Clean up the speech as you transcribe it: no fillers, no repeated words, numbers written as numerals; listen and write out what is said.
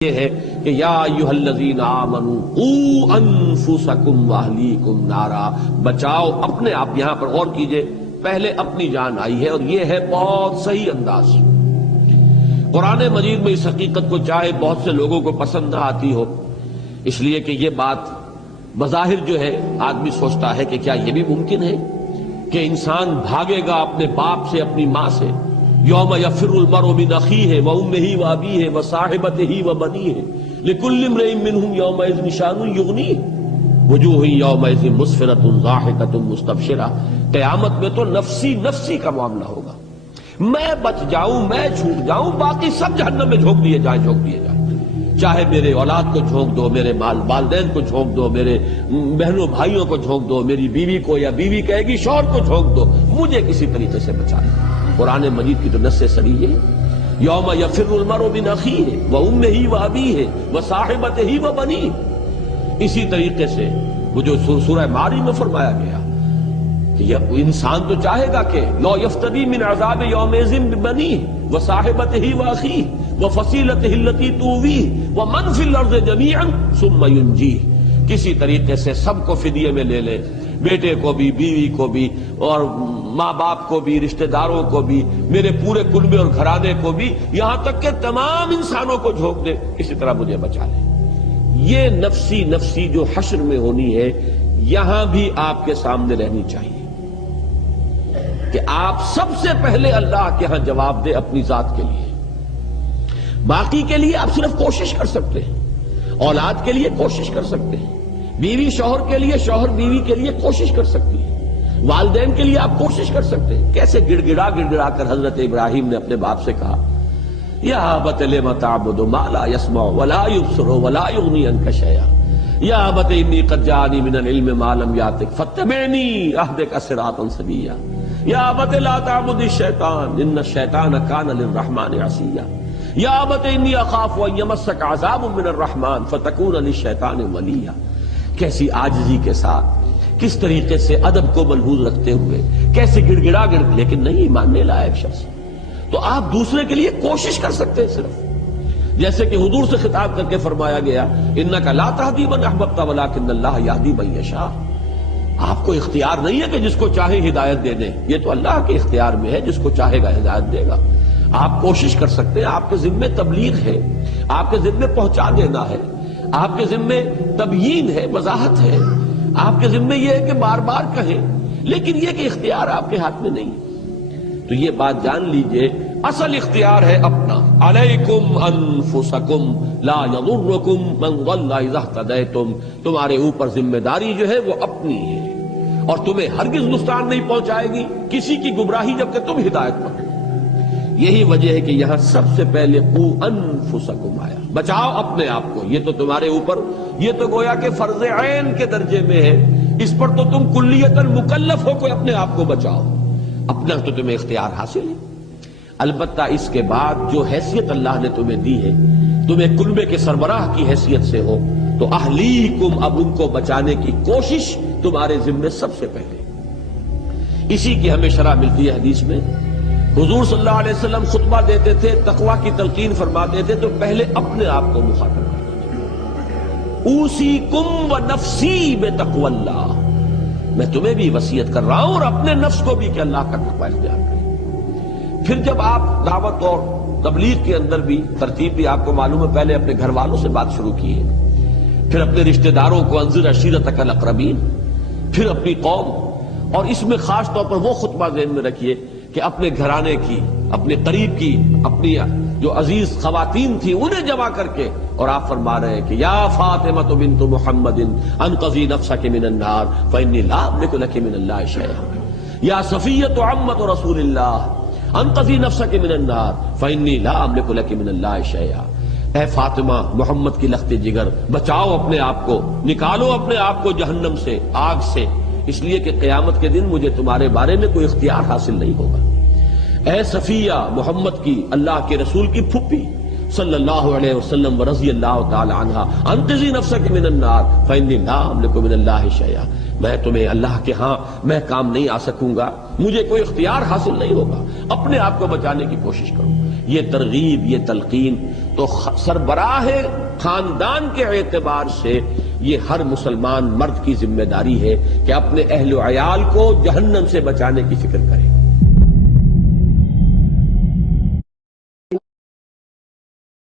یہ ہے کہ یا ایھا الذین آمنوا قوا انفسکم واہلیکم نارا، بچاؤ اپنے آپ۔ یہاں پر غور کیجئے، پہلے اپنی جان آئی ہے، اور یہ ہے بہت صحیح انداز۔ قرآن مجید میں اس حقیقت کو چاہے بہت سے لوگوں کو پسند نہ آتی ہو، اس لیے کہ یہ بات بظاہر جو ہے آدمی سوچتا ہے کہ کیا یہ بھی ممکن ہے کہ انسان بھاگے گا اپنے باپ سے، اپنی ماں سے؟ یوم یفر المرء من اخیہ وامہ وابیہ وصاحبتہ وبنیہ لکل امرئ منہم یومئذ شأن یغنیہ وجوہ یومئذ مسفرۃ ضاحکۃ مستبشرہ۔ قیامت میں تو نفسی نفسی کا معاملہ ہوگا، میں بچ جاؤں، میں چھوٹ جاؤں، باقی سب جہنم میں جھونک دیے جائیں، جھونک دیے جائیں۔ چاہے میرے اولاد کو جھونک دو، میرے والدین کو جھونک دو، میرے بہنوں بھائیوں کو جھونک دو، میری بیوی کو، یا بیوی کہے گی شوہر کو جھونک دو، مجھے کسی طریقے سے بچا لو۔ قرآن مجید کی تو نص سری ہے، یوم یفر المرء من اخیہ وامہ وابیہ وصاحبتہ وبنیہ۔ اسی طریقے سے وہ جو سورہ معارج میں فرمایا گیا کہ یہ انسان تو چاہے گا کہ لو یفتدی من عذاب یومئذ ببنیہ وصاحبتہ واخیہ وفصیلتہ التی تؤویہ ومن فی الارض جمیعا ثم ینجیہ۔ کسی طریقے سے سب کو فدیے میں لے لے، بیٹے کو بھی، بیوی کو بھی، اور ماں باپ کو بھی، رشتہ داروں کو بھی، میرے پورے کنبے اور گھرانے کو بھی، یہاں تک کہ تمام انسانوں کو جھونک دے، اسی طرح مجھے بچا لے۔ یہ نفسی نفسی جو حشر میں ہونی ہے، یہاں بھی آپ کے سامنے رہنی چاہیے کہ آپ سب سے پہلے اللہ کے ہاں جواب دے اپنی ذات کے لیے۔ باقی کے لیے آپ صرف کوشش کر سکتے ہیں، اولاد کے لیے کوشش کر سکتے ہیں، بیوی شوہر کے لیے، شوہر بیوی کے لیے کوشش کر سکتی ہے، والدین کے لیے آپ کوشش کر سکتے ہیں۔ کیسے گڑ گڑا کر حضرت ابراہیم نے اپنے باپ سے کہا، یا ابت لم تعبد ما لا يسمع ولا يبصر ولا يغني عنك شيئا یا ابت انی قد جاءنی من العلم ما لم یاتک فاتبعنی اہدک صراطا سویا یا ابت لا تعبد الشیطان ان الشیطان کان للرحمن عصیا یا ابت انی اخاف ان یمسک عذاب من الرحمن فتکون للشیطان ولیا۔ کیسی عاجزی کے ساتھ، کس طریقے سے ادب کو ملحوظ رکھتے ہوئے، کیسے گڑ گڑا لیکن نہیں ماننے لائق شخص۔ تو آپ دوسرے کے لیے کوشش کر سکتے ہیں صرف، جیسے کہ حضور سے خطاب کر کے فرمایا گیا، انک لا تہدی من احببت ولکن اللہ یہدی من یشاء۔ آپ کو اختیار نہیں ہے کہ جس کو چاہے ہدایت دے دیں، یہ تو اللہ کے اختیار میں ہے، جس کو چاہے گا ہدایت دے گا۔ آپ کوشش کر سکتے ہیں، آپ کے ذمے تبلیغ ہے، آپ کے ذمے پہنچا دینا ہے، آپ کے ذمے تبیین ہے، وضاحت ہے، آپ کے ذمے یہ ہے کہ بار بار کہیں، لیکن یہ کہ اختیار آپ کے ہاتھ میں نہیں۔ تو یہ بات جان لیجئے، اصل اختیار ہے اپنا۔ علیکم انفسکم لا یضرکم من ضل اذا اہتدیتم۔ تمہارے اوپر ذمہ داری جو ہے وہ اپنی ہے، اور تمہیں ہرگز نقصان نہیں پہنچائے گی کسی کی گمراہی جبکہ تم ہدایت پر۔ یہی وجہ ہے کہ یہاں سب سے پہلے قوا انفسکم آیا، بچاؤ اپنے آپ کو۔ یہ تو تمہارے اوپر، یہ تو گویا کہ فرض عین کے درجے میں ہے، اس پر تو تم کلیتاً مکلف ہو کہ اپنے آپ کو بچاؤ۔ اپنا تو تمہیں اختیار حاصل ہے، البتہ اس کے بعد جو حیثیت اللہ نے تمہیں دی ہے، تمہیں کنبے کے سربراہ کی حیثیت سے ہو، تو اہلیکم، اب ان کو بچانے کی کوشش تمہارے ذمے سب سے پہلے۔ اسی کی ہمیں شرح ملتی ہے حدیث میں۔ حضور صلی اللہ علیہ وسلم خطبہ دیتے تھے، تقویٰ کی تلقین فرماتے تھے، تو پہلے اپنے آپ کو مخاطب کرتے تھے۔ اوصیکم ونفسی بتقوی اللہ، میں تمہیں بھی وصیت کر رہا ہوں اور اپنے نفس کو بھی کہ اللہ کا تقویٰ اختیار کریں۔ پھر جب آپ دعوت اور تبلیغ کے اندر بھی ترتیب بھی آپ کو معلوم ہے، پہلے اپنے گھر والوں سے بات شروع کی ہے، پھر اپنے رشتہ داروں کو انذر عشیرتک الاقربین، پھر اپنی قوم، اور اس میں خاص طور پر وہ خطبہ ذہن میں رکھیے کہ اپنے گھرانے کی، اپنے قریب کی، اپنی جو عزیز خواتین تھی انہیں جمع کر کے، اور آپ فرما رہے ہیں کہ یا فاطمہ بنت محمد انقذی نفسک من النار فانی لا املک لک من اللہ شیئا یا صفیۃ عمۃ رسول اللہ انقذی نفسک من النار فانی لا املک لک من اللہ شیئا۔ اے فاطمہ، محمد کی لخت جگر، بچاؤ اپنے آپ کو، نکالو اپنے آپ کو جہنم سے، آگ سے، اس لیے کہ قیامت کے دن مجھے تمہارے بارے میں کوئی اختیار حاصل نہیں ہوگا۔ اے صفیہ، محمد کی، اللہ کے رسول کی پھپھی صلی اللہ علیہ وسلم ورضی اللہ تعالی عنہ، انقذی نفسک من النار فانی لا املک من اللہ شیئا، میں تمہیں اللہ کے ہاں میں کام نہیں آ سکوں گا، مجھے کوئی اختیار حاصل نہیں ہوگا، اپنے آپ کو بچانے کی کوشش کروں۔ یہ ترغیب، یہ تلقین، تو سربراہ خاندان کے اعتبار سے یہ ہر مسلمان مرد کی ذمہ داری ہے کہ اپنے اہل و عیال کو جہنم سے بچانے کی فکر کرے۔